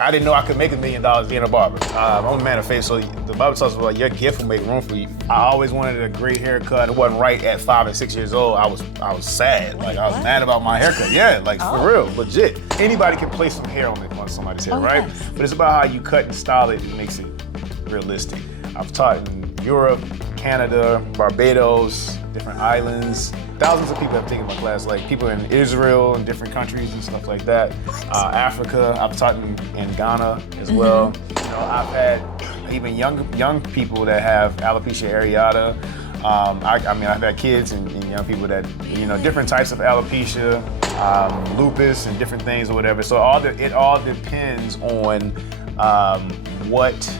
I didn't know I could make $1 million being a barber. I'm a man of faith, so the Bible talks about your gift will make room for you. I always wanted a great haircut. It wasn't right at 5 and 6 years old. I was sad. Wait, like I was what? mad about my haircut. Yeah, like for real, legit. Anybody can place some hair on somebody's hair, right? Yes. But it's about how you cut and style it and makes it realistic. I've taught in Europe, Canada, Barbados, different islands. Thousands of people have taken my class, like people in Israel and different countries and stuff like that. Africa, I've taught in Ghana as well. You know, I've had even young people that have alopecia areata. I mean, I've had kids and young people that, you know, different types of alopecia, lupus and different things or whatever. So it all depends on what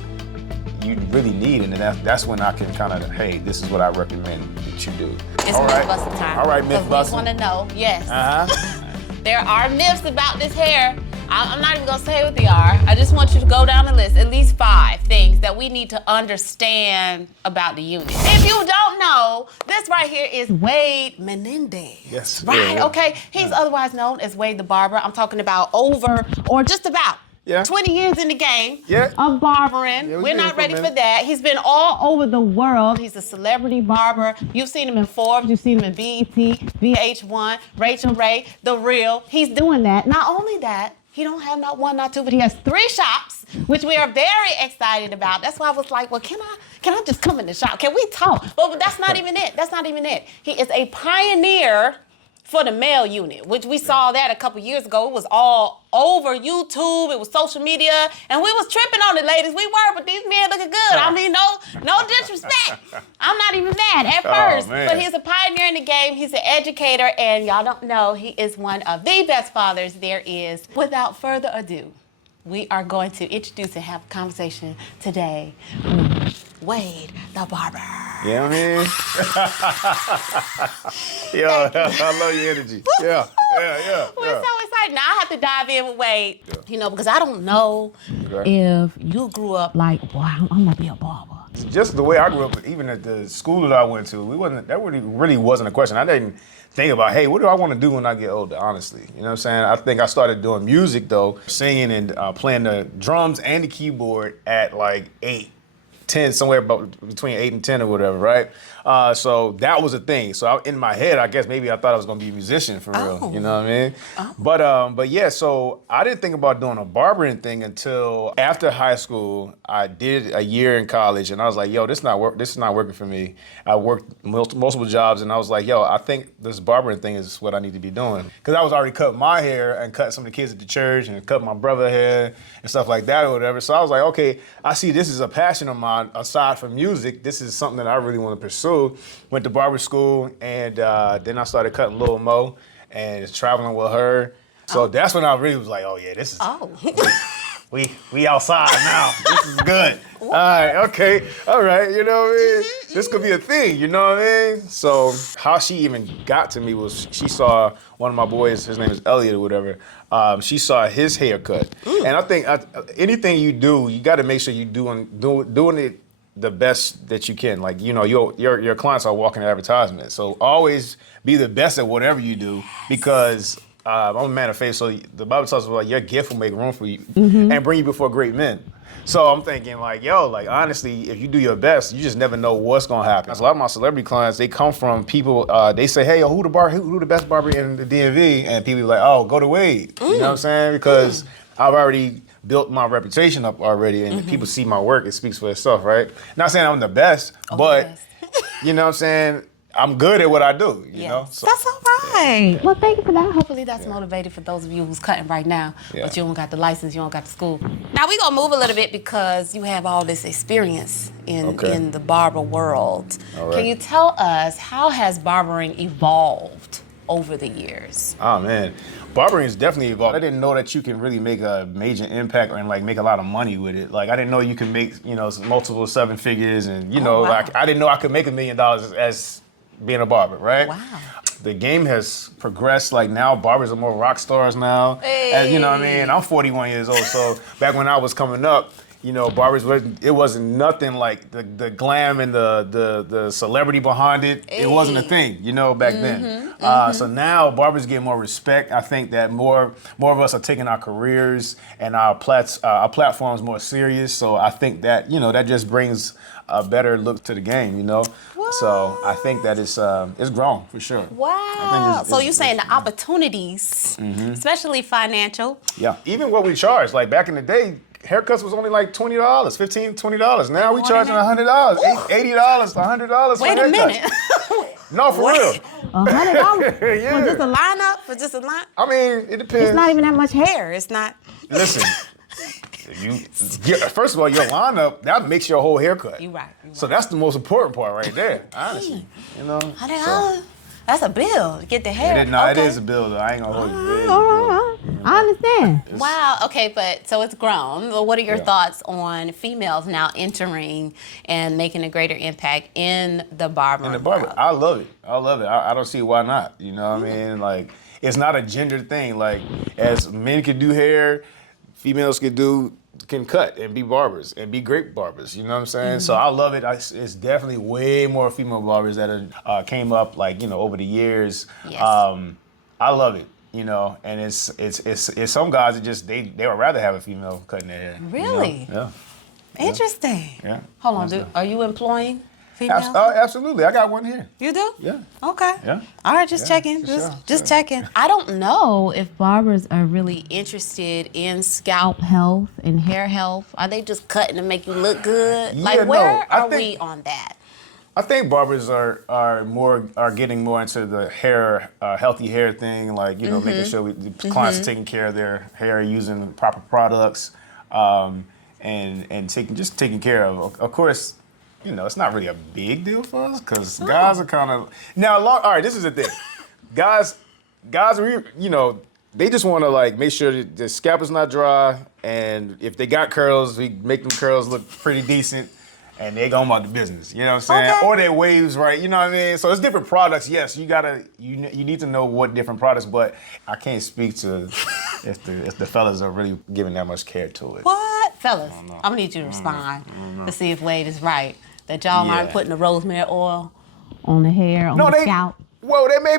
you really need, and that's when I can kind of, hey, this is what I recommend that you do. It's All right. myth-busting time. All right, myth We busting. want to know, yes. Uh-huh. There are myths about this hair. I'm not even gonna say what they are. I just want you to go down the list, at least 5 things that we need to understand about the unit. If you don't know, this right here is Wade Menendez. Yes. Right, Yeah. okay. He's otherwise known as Wade the Barber. I'm talking about over, or just about, 20 years in the game of barbering. Yeah, We're not ready for that. He's been all over the world. He's a celebrity barber. You've seen him in Forbes, you've seen him in BET, VH1, Rachel Ray, The Real. He's doing that. Not only that, he don't have not 1, not 2, but he has 3 shops, which we are very excited about. That's why I was like, well, can I just come in the shop? Can we talk? But that's not even it. That's not even it. He is a pioneer for the male unit, which we saw that a couple years ago. It was all over YouTube, it was social media, and we was tripping on it, ladies. We were, but these men looking good. I mean, no disrespect. I'm not even mad at first, man. but he's a pioneer in the game. He's an educator, and y'all don't know, he is one of the best fathers there is. Without further ado, we are going to introduce and have a conversation today with Wade the Barber. You know what I mean? Yo, I love your energy. Yeah. We're so excited. Now I have to dive in with Wade, you know, because I don't know if you grew up like, boy, I'm gonna be a barber. Just the way I grew up, even at the school that I went to, that really wasn't a question. I didn't think about, hey, what do I want to do when I get older, honestly? You know what I'm saying? I think I started doing music, though, singing and playing the drums and the keyboard at like 8, 10, somewhere about between 8 and 10 or whatever, right? So that was a thing. So in my head, I guess maybe I thought I was gonna be a musician for real. You know what I mean? But yeah, so I didn't think about doing a barbering thing until after high school. I did a year in college, and I was like, yo, this is not working for me. I worked multiple jobs, and I was like, yo, I think this barbering thing is what I need to be doing. Because I was already cutting my hair and cutting some of the kids at the church and cutting my brother's hair and stuff like that or whatever. So I was like, okay, I see this is a passion of mine aside from music. This is something that I really want to pursue. Went to barber school, and then I started cutting Lil Mo and traveling with her. So that's when I really was like, oh yeah, this is we outside now. This is good. All right, okay, all right, you know what I mean? This could be a thing, you know what I mean? So how she even got to me was she saw one of my boys, his name is Elliot or whatever, she saw his haircut. And I think anything you do, you gotta make sure you're doing it the best that you can. Like, you know, your clients are walking advertisement. So always be the best at whatever you do, because I'm a man of faith. So the Bible talks about your gift will make room for you and bring you before great men. So I'm thinking like, yo, like honestly, if you do your best, you just never know what's gonna happen. A lot of my celebrity clients, they come from people, they say, hey, yo, who the best barber in the DMV? And people are like, oh, go to Wade. You know what I'm saying? Because I've already built my reputation up already, and people see my work, it speaks for itself, right? Not saying I'm the best, but you know what I'm saying? I'm good at what I do, you know? So, that's all right. Well, thank you for that. Hopefully that's motivated for those of you who's cutting right now, but you don't got the license, you don't got the school. Now we're gonna move a little bit because you have all this experience in the barber world. Right. Can you tell us, how has barbering evolved over the years? Oh man, barbering has definitely evolved. I didn't know that you can really make a major impact and like make a lot of money with it. Like I didn't know you can make, you know, multiple 7 figures, and you know, like I didn't know I could make $1 million as being a barber, right? Wow. The game has progressed. Like now, barbers are more rock stars now. Hey. And you know what I mean? I'm 41 years old, so back when I was coming up, You know, barbers wasn't nothing like the glam and the celebrity behind it. It wasn't a thing, you know, back then. So now barbers get more respect. I think that more of us are taking our careers and our platforms more serious. So I think that, you know, that just brings a better look to the game, you know. What? So I think that it's grown for sure. Wow. So you're saying the opportunities, especially financial. Yeah. Even what we charge, like back in the day, haircuts was only like $20, $15, $20. Now we charging $100, $80, $100. Wait a minute. No, for real. $100 Yeah. for just a lineup? For just a line? I mean, it depends. It's not even that much hair. It's not. Listen, first of all, your lineup, that makes your whole haircut. You're right. So that's the most important part right there, honestly. You know? $100. That's a bill to get the hair. It is a bill, though. I ain't gonna hold you. It is a bill. I understand. Wow. Okay, but so it's grown. Well, what are your thoughts on females now entering and making a greater impact in the barbering world? I love it. I don't see why not. You know what I mean? Like, it's not a gender thing. Like, as men can do hair, females can cut and be barbers and be great barbers. You know what I'm saying? So I love it. It's definitely way more female barbers that came up, like, you know, over the years. Yes. I love it. You know, and it's some guys that just they would rather have a female cutting their hair. Really? You know? Interesting. Yeah. Hold on. Are you employing females? Absolutely. I got one here. You do? Yeah. Okay. Yeah. All right, just checking. for sure, Just checking. I don't know if barbers are really interested in scalp health and hair health. Are they just cutting to make you look good? Yeah, Like, no, where I are think- we on that? I think barbers are getting more into the hair, healthy hair thing, like, you know, making sure the clients are taking care of their hair using proper products, and taking care of. Of course, you know, it's not really a big deal for us because guys are kind of all right. This is the thing, guys, you know, they just want to like make sure that the scalp is not dry, and if they got curls, we make them curls look pretty decent. And they going about the business, you know what I'm saying? Okay. Or their waves, right? You know what I mean? So it's different products. Yes, you need to know what different products, but I can't speak to if the fellas are really giving that much care to it. What? Fellas, I'm gonna need you to respond to see if Wade is right. That y'all aren't putting the rosemary oil On the hair, on the scalp. Well, they may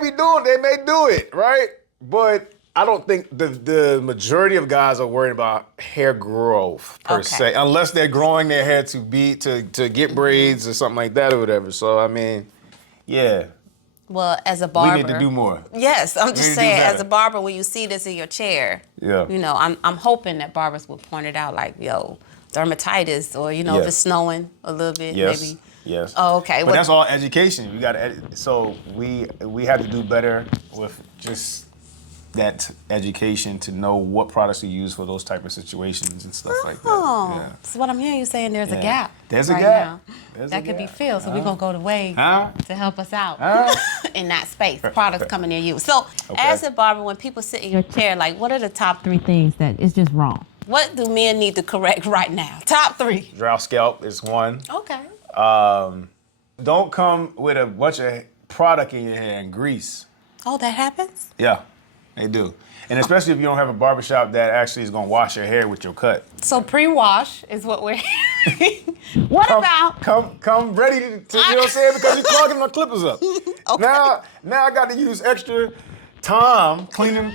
do it, right? But I don't think the majority of guys are worried about hair growth per se, unless they're growing their hair to get braids or something like that or whatever. So I mean, yeah. Well, as a barber, We need to do more. Yes, I'm need just to do saying, as better. a barber, when you see this in your chair, Yeah. you know, I'm hoping that barbers will point it out, like, yo, dermatitis, or you know, if Yes. it's snowing a little bit, Yes. maybe. Yes. Oh, okay. But that's all education. We got to. So we have to do better with just that education to know what products to use for those type of situations and stuff like that. Oh, Yeah. so what I'm hearing you saying, there's a Yeah. gap. There's a right gap. now There's that a could be gap. filled. So we're gonna go to Wade Huh? to help us out Huh? in that space. Products coming near you. So as a barber, when people sit in your chair, like, what are the top 3 Things that is just wrong. What do men need to correct right now? Top 3. Dry scalp is one. Okay. Don't come with a bunch of product in your hair and grease. Oh, that happens? Yeah, they do. And especially if you don't have a barbershop that actually is gonna wash your hair with your cut. So pre-wash is what we're hearing. What about? Come ready to you know what I'm saying? Because you're clogging my clippers up. Okay. Now I got to use extra time cleaning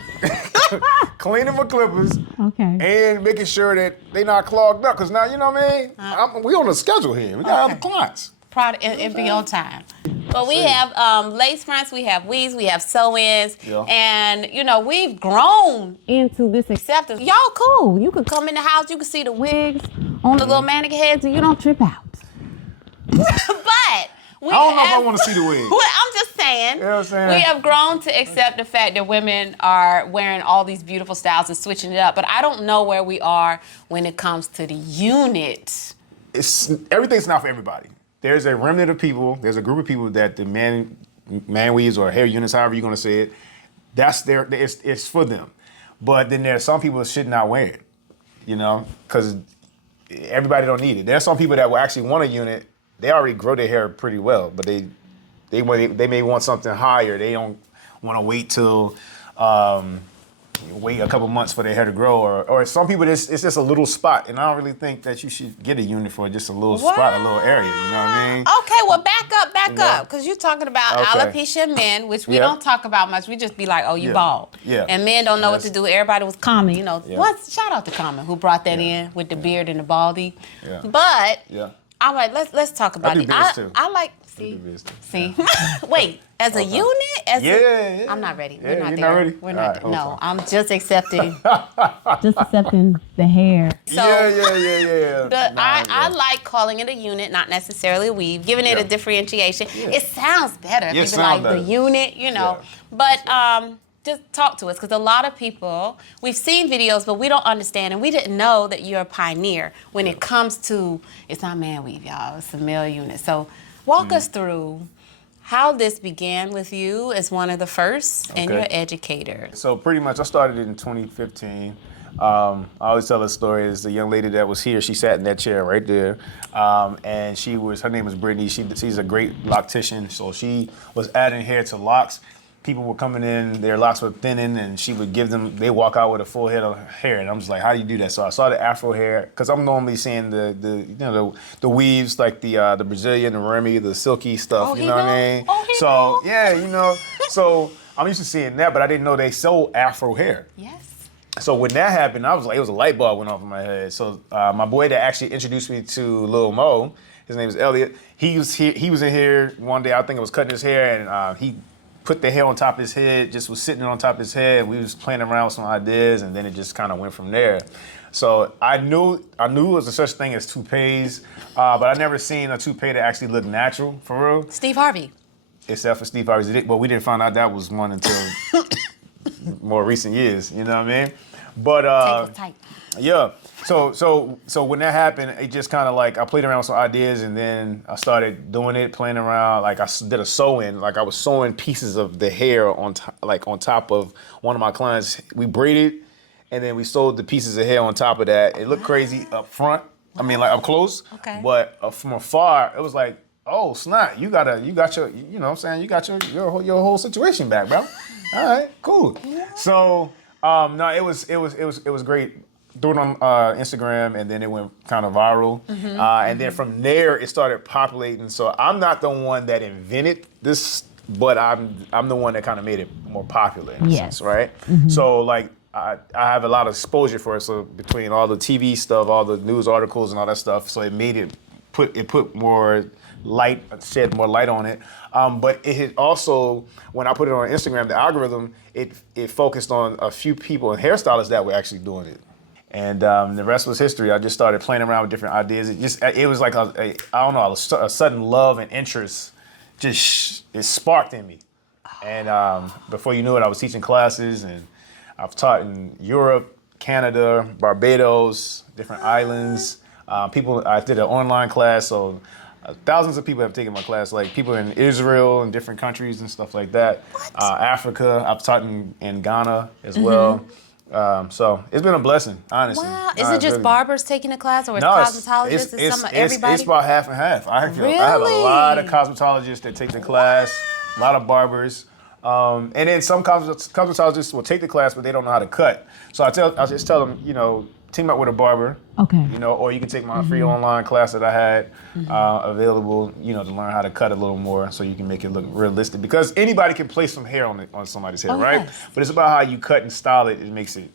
my clippers Okay. and making sure that they not clogged up. Because now, you know what I mean? We on a schedule here. We got other clients. Product and be on time. But we have lace fronts, we have weaves, we have sew-ins, Yeah. and you know, we've grown Into this acceptance. Y'all cool. You can come in the house, you can see the wigs on the little mannequin heads, and you don't trip out. But we I don't know if I have- want to see the wig. Well, I'm just saying, You know what I'm saying? we have grown to accept the fact that women are wearing all these beautiful styles and switching it up. But I don't know where we are when it comes to the unit. Everything's not for everybody. There's a remnant of people, there's a group of people that the man weaves or hair units, however you're gonna say it, it's for them. But then there's some people that should not wear it, you know, because everybody don't need it. There's some people that will actually want a unit. They already grow their hair pretty well, but they may want something higher. They don't want to wait till wait a couple months for their hair to grow, or some people it's just a little spot, and I don't really think that you should get a unit for just a little spot, a little area. You know what I mean? Okay, well back up, because you're talking about alopecia in men, which we don't talk about much. We just be like, oh, you bald. Yeah. And men don't know what to do. Everybody was Common, you know. Yeah. Shout out to Common who brought that in with the beard and the baldy. Yeah. But Yeah. all right, let's talk about it. I like see. Wait, as a unit? Yeah. I'm not ready. Yeah, We're not you're there. not ready? We're not there. All right, No, I'm just accepting. Just accepting the hair. So I like calling it a unit, not necessarily a weave, giving it a differentiation. Yeah. It sounds better. Yeah, People like better. the unit, you know. Yeah. But just talk to us, because a lot of people, we've seen videos, but we don't understand, and we didn't know that you're a pioneer when it comes to, it's not man weave, y'all, it's a male unit. So walk us through how this began with you as one of the first and your educator. So pretty much I started it in 2015. I always tell a story. Is the young lady that was here, she sat in that chair right there. And her name was Brittany. She's a great loctician. So she was adding hair to locks. People were coming in, their locks were thinning, and she would give them, they walk out with a full head of hair. And I'm just like, how do you do that? So I saw the Afro hair, because I'm normally seeing the weaves, like the Brazilian, the Remy, the silky stuff, you know what I mean? So, so I'm used to seeing that, but I didn't know they sold Afro hair. Yes. So when that happened, I was like, it was a light bulb went off in my head. So my boy that actually introduced me to Lil Mo, his name is Elliot, he was in here one day, I think I was cutting his hair, and he put the hair on top of his head, just was sitting on top of his head. We was playing around with some ideas, and then it just kind of went from there. So I knew it was a such thing as toupees, but I never seen a toupee that actually looked natural, for real. Steve Harvey. Except for Steve Harvey, but we didn't find out that was one until more recent years, you know what I mean? But Take it tight. yeah. So when that happened, it just kind of like I played around with some ideas, and then I started doing it, playing around. Like I did a sew-in, like I was sewing pieces of the hair on top of one of my clients. We braided, and then we sewed the pieces of hair on top of that. It looked crazy up front. I mean, like up close. Okay. But from afar, it was like, oh snap! You got your, you know what I'm saying? You got your whole situation back, bro. All right, cool. So no, it was great. Threw it on Instagram, and then it went kind of viral. And then from there, it started populating. So I'm not the one that invented this, but I'm the one that kind of made it more popular in a sense, right? So like I have a lot of exposure for it. So between all the TV stuff, all the news articles, and all that stuff, so it made it put more light, shed more light on it. But it had also, when I put it on Instagram, the algorithm, it focused on a few people and hairstylists that were actually doing it. And the rest was history. I just started playing around with different ideas. It was like a sudden love and interest it sparked in me. And before you knew it, I was teaching classes, and I've taught in Europe, Canada, Barbados, different islands. I did an online class, so thousands of people have taken my class, like people in Israel and different countries and stuff like that. Africa, I've taught in Ghana as well. So it's been a blessing, honestly. Wow. Is it just barbers taking the class, or is cosmetologists? Is everybody? It's about half and half. I have a lot of cosmetologists that take the class, a lot of barbers. And then some cosmetologists will take the class, but they don't know how to cut. So I just tell them, team up with a barber. Okay. Or you can take my free online class that I had available, to learn how to cut a little more, so you can make it look realistic. Because anybody can place some hair on somebody's head, right? Yes. But it's about how you cut and style it. It makes it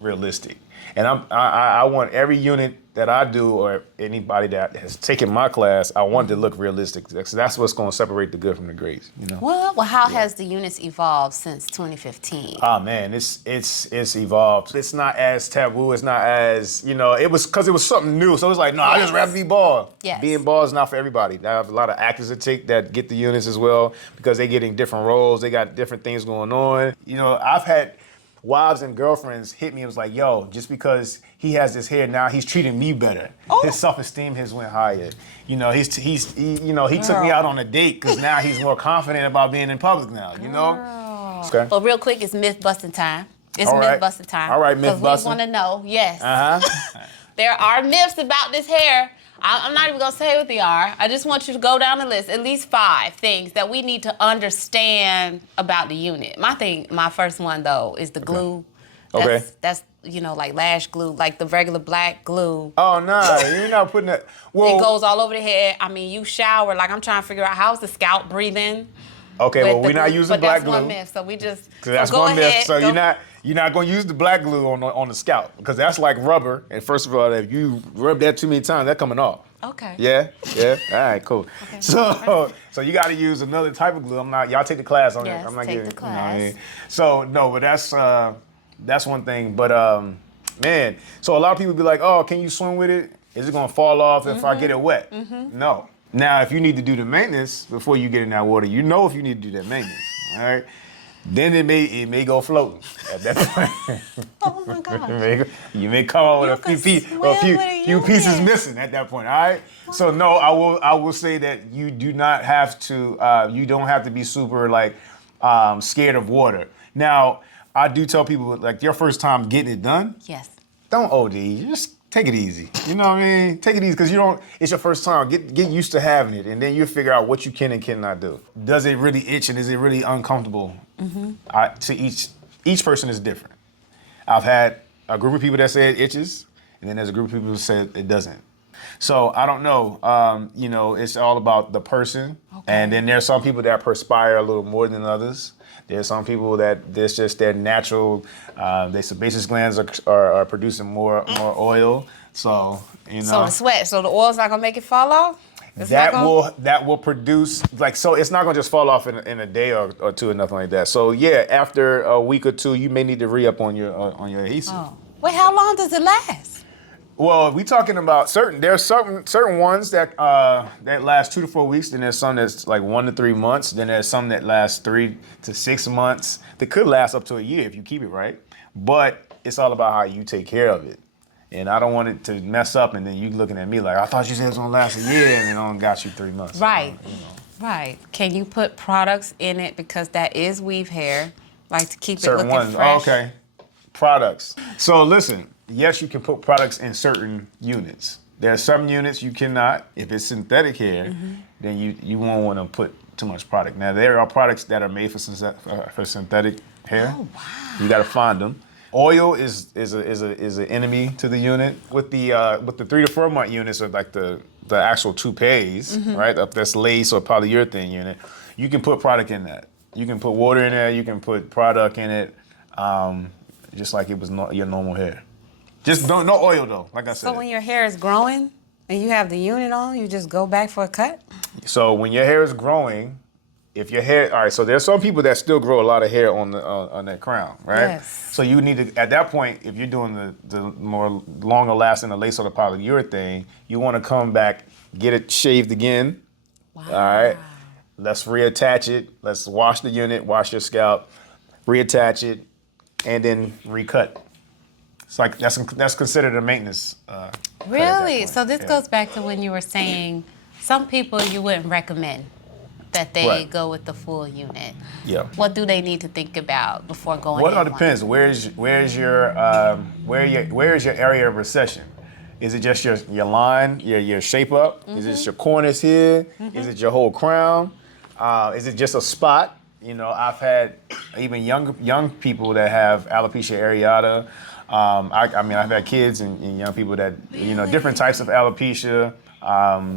realistic. And I want every unit that I do, or anybody that has taken my class, I want it to look realistic. That's what's going to separate the good from the great. Well, how has the units evolved since 2015? Oh man, it's evolved. It's not as taboo. It's not as it was, because it was something new. So it was like, no, I just rather be bald. Yes. Being bald is not for everybody. I have a lot of actors that get the units as well, because they're getting different roles. They got different things going on. I've had wives and girlfriends hit me and was like, yo, just because he has this hair now, he's treating me better. Oh. His self-esteem has went higher. He took me out on a date because now he's more confident about being in public now, Okay. Well, real quick, it's myth busting time. It's All right. myth busting time. All right, myth busting. We want to know, yes. Uh-huh. There are myths about this hair. I'm not even going to say what they are. I just want you to go down the list, at least 5 things that we need to understand about the unit. My first one, though, is the glue. Okay. That's like lash glue, like the regular black glue. Oh, nah, you're not putting that. Well, It goes all over the head. I mean, you shower. Like, I'm trying to figure out how's the scalp breathing. okay, well, with we're the not glue. using But black that's glue. one myth, so we just So that's go one myth. ahead. So go. you're not going to use the black glue on the scalp because that's like rubber. And first of all, if you rub that too many times, that's coming off. Okay. Yeah. All right. Cool. Okay. So you got to use another type of glue. Y'all take the class on Yes, it. I'm not take getting. the class. So no, but that's one thing. But man, so a lot of people be like, oh, can you swim with it? Is it gonna fall off if I get it wet? No. Now, if you need to do the maintenance before you get in that water, you know if you need to do that maintenance. All right. Then it may go floating at that point. Oh my God. You may come out with You a few, can swim with a few pieces unit. missing at that point. All right. So no, I will say that you do not have to. You don't have to be super like scared of water. Now, I do tell people like your first time getting it done. Yes. Don't OD. You just take it easy. You know what I mean? Take it easy because you don't. It's your first time. Get used to having it, and then you figure out what you can and cannot do. Does it really itch and is it really uncomfortable? To each person is different. I've had a group of people that say it itches, and then there's a group of people who say it doesn't. So I don't know. It's all about the person, and then there's some people that perspire a little more than others. There's some people that there's just their natural, their sebaceous glands are producing more oil. So So the sweat, so the oil's not gonna make it fall off? that will produce so it's not gonna just fall off in a day or two or nothing like that. So yeah, after a week or two, you may need to re-up on your adhesive. Oh. Wait, how long does it last? Well, we talking about there's certain ones that last 2 to 4 weeks. Then there's some that's like 1 to 3 months. Then there's some that last 3 to 6 months. They could last up to a year if you keep it right. But it's all about how you take care of it. And I don't want it to mess up and then you looking at me like, I thought you said it was gonna last a year and it only got you 3 months. Right. So, Right. Can you put products in it because that is weave hair, like to keep certain it looking ones. fresh? Okay. Products. So listen, yes, you can put products in certain units. There are some units you cannot. If it's synthetic hair, then you won't want to put too much product. Now there are products that are made for synthetic hair. Oh wow. You got to find them. Oil is an enemy to the unit. With the 3 to 4 month units, or like the actual toupees, right? That's lace or polyurethane unit. You can put product in that. You can put water in there. You can put product in it, just like it was your normal hair. Just no oil though, like I said. So when your hair is growing and you have the unit on, you just go back for a cut? So when your hair is growing, if your hair, all right, so there's some people that still grow a lot of hair on their crown, right? Yes. So you need to, at that point, if you're doing the more longer lasting, the lace or the polyurethane, you want to come back, get it shaved again. Wow. All right. Let's reattach it. Let's wash the unit, wash your scalp, reattach it, and then recut. It's like that's considered a maintenance. Really? So this goes back to when you were saying some people you wouldn't recommend that they Right. go with the full unit. Yeah. What do they need to think about before going Well, in it all depends. Where's your area of recession? Is it just your line, your shape up? Is it your corners here? Is it your whole crown? Is it just a spot? I've had even young people that have alopecia areata. I've had kids and young people that different types of alopecia,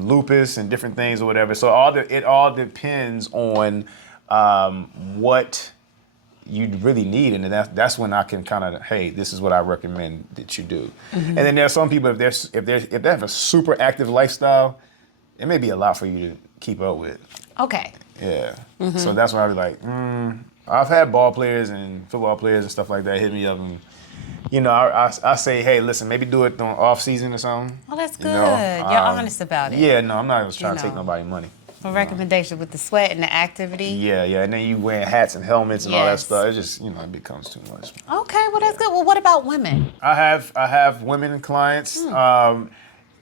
lupus, and different things or whatever. So it all depends on what you really need, and that's when I can kind of, hey, this is what I recommend that you do. And then there are some people, if they have a super active lifestyle, it may be a lot for you to keep up with. Okay. Yeah. So that's why I be like, I've had ball players and football players and stuff like that hit me up, and I say, hey, listen, maybe do it on off season or something. Oh, that's good. You're honest about it. Yeah, no, I'm not just trying to take know. nobody's money. A recommendation with the sweat and the activity. Yeah, and then you wearing hats and helmets and all that Yes. stuff. It just, it becomes too much. Okay, well that's good. Well, what about women? I have women clients. I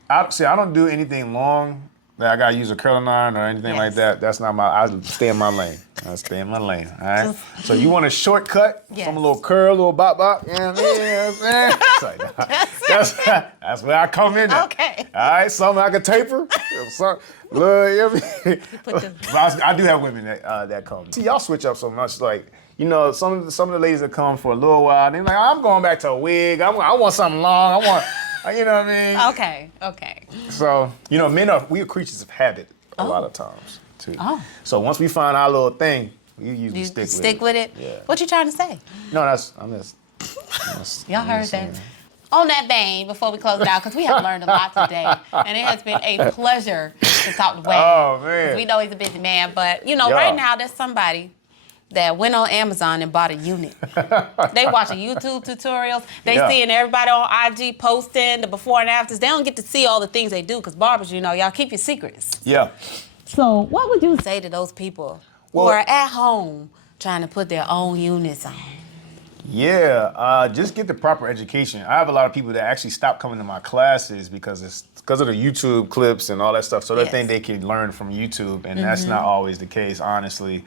don't do anything long. That I gotta use a curling iron or anything like Yes. that. That's not I stay in my lane. I stay in my lane. All right. So you want a shortcut Yes. from a little curl, a little bop bop. You know what I'm saying? It's like, nah, that's where I come in. At. Okay. All right. Something I can taper. I do have women that come. See, y'all switch up so much. Like, you know, some of the ladies that come for a little while, they're like, I'm going back to a wig. I want something long. I want, you know what I mean? Okay. So, you know, we are creatures of habit a lot of times too. Oh. So once we find our little thing, we usually You stick with it. Yeah. What you trying to say? No, I'm just. Y'all heard that? saying. On that vein, before we close it out, because we have learned a lot today, and it has been a pleasure to talk to Wade. Oh, man. We know he's a busy man, but you know, Yeah. right now there's somebody that went on Amazon and bought a unit. They watching YouTube tutorials. They Yeah. seeing everybody on IG posting the before and afters. They don't get to see all the things they do because barbers, you know, y'all keep your secrets. Yeah. So what would you say? Say to those people Well- who are at home trying to put their own units on. Yeah, just get the proper education. I have a lot of people that actually stop coming to my classes because of the YouTube clips and all that stuff. So they Yes. think they can learn from YouTube, and that's not always the case, honestly.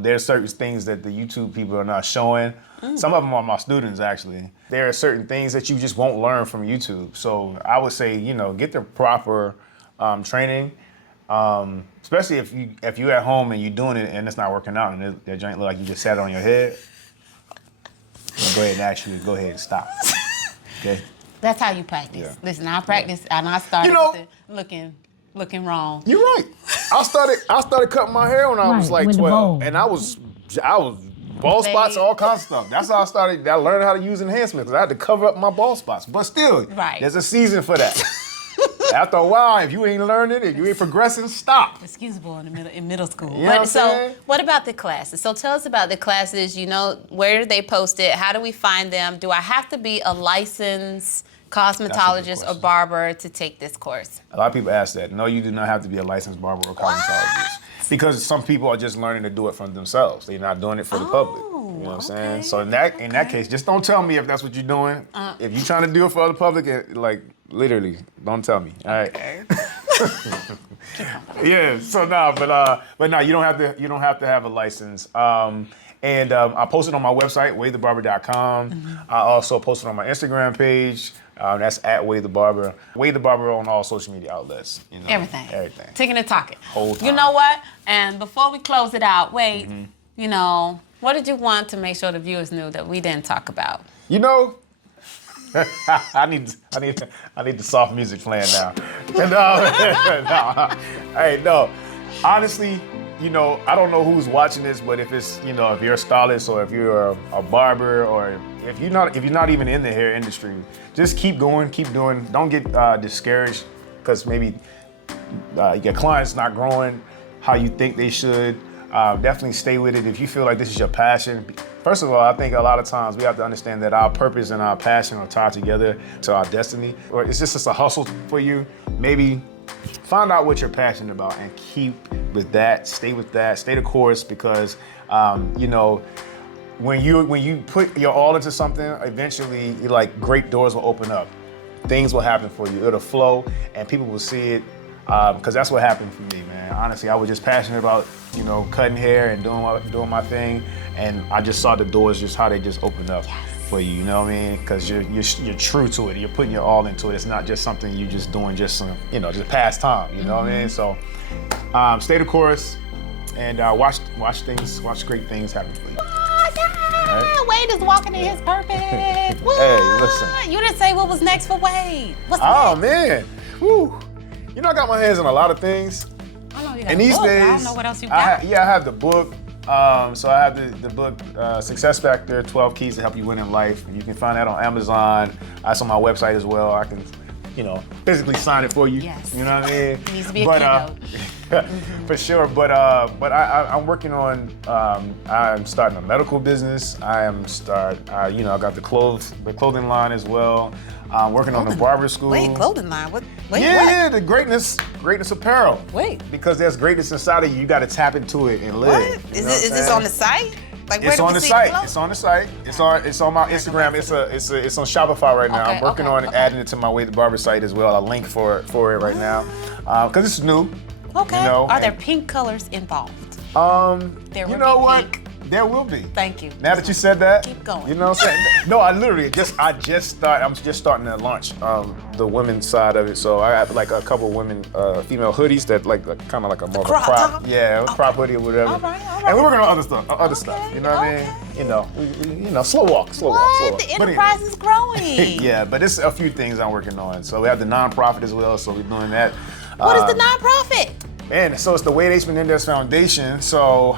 There's certain things that the YouTube people are not showing. Some of them are my students, actually. There are certain things that you just won't learn from YouTube. So I would say, you know, get the proper training. Especially if you're at home and you're doing it and it's not working out and that joint look like you just sat it on your head. Go ahead and stop. Okay. That's how you practice. Yeah. Listen, I practice and I started You know- with it looking wrong. You're right. I started cutting my hair when I was Right, like with the 12, bowl. and I was bald spots, all kinds of stuff. That's how I learned how to use enhancements because I had to cover up my bald spots. But still, Right. there's a season for that. After a while, if you ain't learning, if you ain't progressing, stop. Excusable in middle school. You know what I'm But so, saying? what about the classes? So tell us about the classes. You know, where do they post it? How do we find them? Do I have to be a licensed cosmetologist or question. barber to take this course? A lot of people ask that. No, you do not have to be a licensed barber or cosmetologist. Because some people are just learning to do it for themselves. They're not doing it for the public. You know what I'm saying? okay. So in that case, just don't tell me if that's what you're doing. If you're trying to do it for the public, literally, don't tell me. All right. Okay. Yeah. So but no, you don't have to have a license. I posted on my website, wadethebarber.com. I also posted on my Instagram page. That's at Wade the Barber. Wade the Barber on all social media outlets. You know, Everything. Ticking and talking. Whole time. You know what? And before we close it out, Wade, you know, what did you want to make sure the viewers knew that we didn't talk about? You know, I need the soft music playing now. No. Honestly, you know, I don't know who's watching this, but if you're a stylist or if you're a barber or if you're not even in the hair industry, just keep going, keep doing. Don't get discouraged because maybe your client's not growing how you think they should. Definitely stay with it if you feel like this is your passion. First of all, I think a lot of times we have to understand that our purpose and our passion are tied together to our destiny. Or it's just a hustle for you. Maybe find out what you're passionate about and keep with that. Stay with that. Stay the course because you know, when you put your all into something, eventually great doors will open up. Things will happen for you. It'll flow and people will see it. Because that's what happened for me, man. Honestly, I was just passionate about, you know, cutting hair and doing my thing, and I just saw the doors just how they just opened up for you. You know what I mean? Because you're true to it. You're putting your all into it. It's not just something you're just doing just past time. You know what I mean? So stay the course and watch great things happen for you. Right. Wade is walking in his purpose. Hey, listen. You didn't say what was next for Wade. What's Oh next? man, whew. You know, I got my hands on a lot of things. I know you got And a these book. days, I don't know what else you got. I have the book. So I have the book, Success Factor, 12 Keys to Help You Win in Life. You can find that on Amazon. That's on my website as well. I can, physically sign it for you. Yes. You know what I mean? It needs to be a keynote. For sure. But I'm working on. I'm starting a medical business. I got the clothing line as well. I'm working on the barber school. Wait, clothing line? What? Wait, Yeah, what? the greatness apparel. Wait. Because there's greatness inside of you. You got to tap into it and live. What? You know Is what I'm this saying? on the site? Like, where It's do on we the see site. clothes? It's on the site. It's on my Instagram. It's on Shopify right now. Okay, I'm working on okay. adding it to my Wade the Barber site as well. A link for it right now because it's new. Okay. You know, Are there and- pink colors involved? There you will know be what? pink. there will be. Thank you. Now that you said that, Keep going. You know what I'm saying? No, I literally I'm just starting to launch the women's side of it. So I have like a couple of women, female hoodies that like kind of like a more of a Crop crop. top? Yeah, crop hoodie or whatever. All right. And we're working on other stuff. You know what I mean? You know, slow walk. What? The enterprise is growing. Yeah, but it's a few things I'm working on. So we have the nonprofit as well. So we're doing that. What is the nonprofit? Man, so it's the Wade H. Menendez Foundation. So,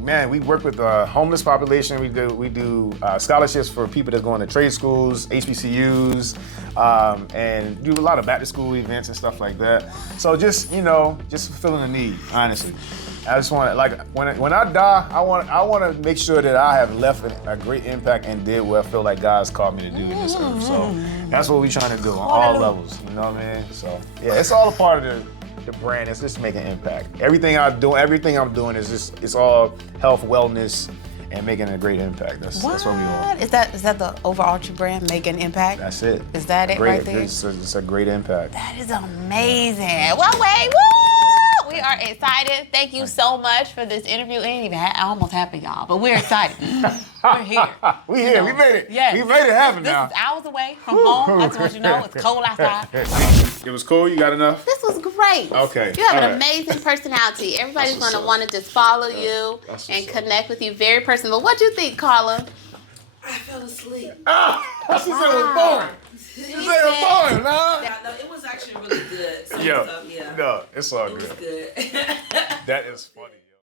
man, we work with the homeless population. We do scholarships for people that go into trade schools, HBCUs, and do a lot of back to school events and stuff like that. So just fulfilling a need, honestly. I just want to, like, when I die, I want to make sure that I have left a great impact and did what I feel like God's called me to do in this earth. So that's what we're trying to do on all levels. You know what I mean? So yeah, it's all a part of the brand. It's just making impact. Everything I'm doing is just, it's all health, wellness, and making a great impact. That's what we want. Is that the overarching brand, making impact? That's it. Is that it right there? It's a great impact. That is amazing. Well, Wade, woo! We are excited. Thank you so much for this interview. It ain't even I almost happened, y'all, but we're excited. We're here. We here. We made it. Yes. We made it happen This now. is hours away from home. I just want you to know it's cold outside. It was cool. You got enough? This was great. Okay. You have All an right. amazing personality. Everybody's That's what's going to up. want to just follow you That's and what's up. connect with you. Very personal. What do you think, Carla? I fell asleep. She said it was boring. She said it was boring, huh? Yeah, no, it was actually really good. Some Yeah. stuff, yeah. No, it's all It was good. good. That is funny.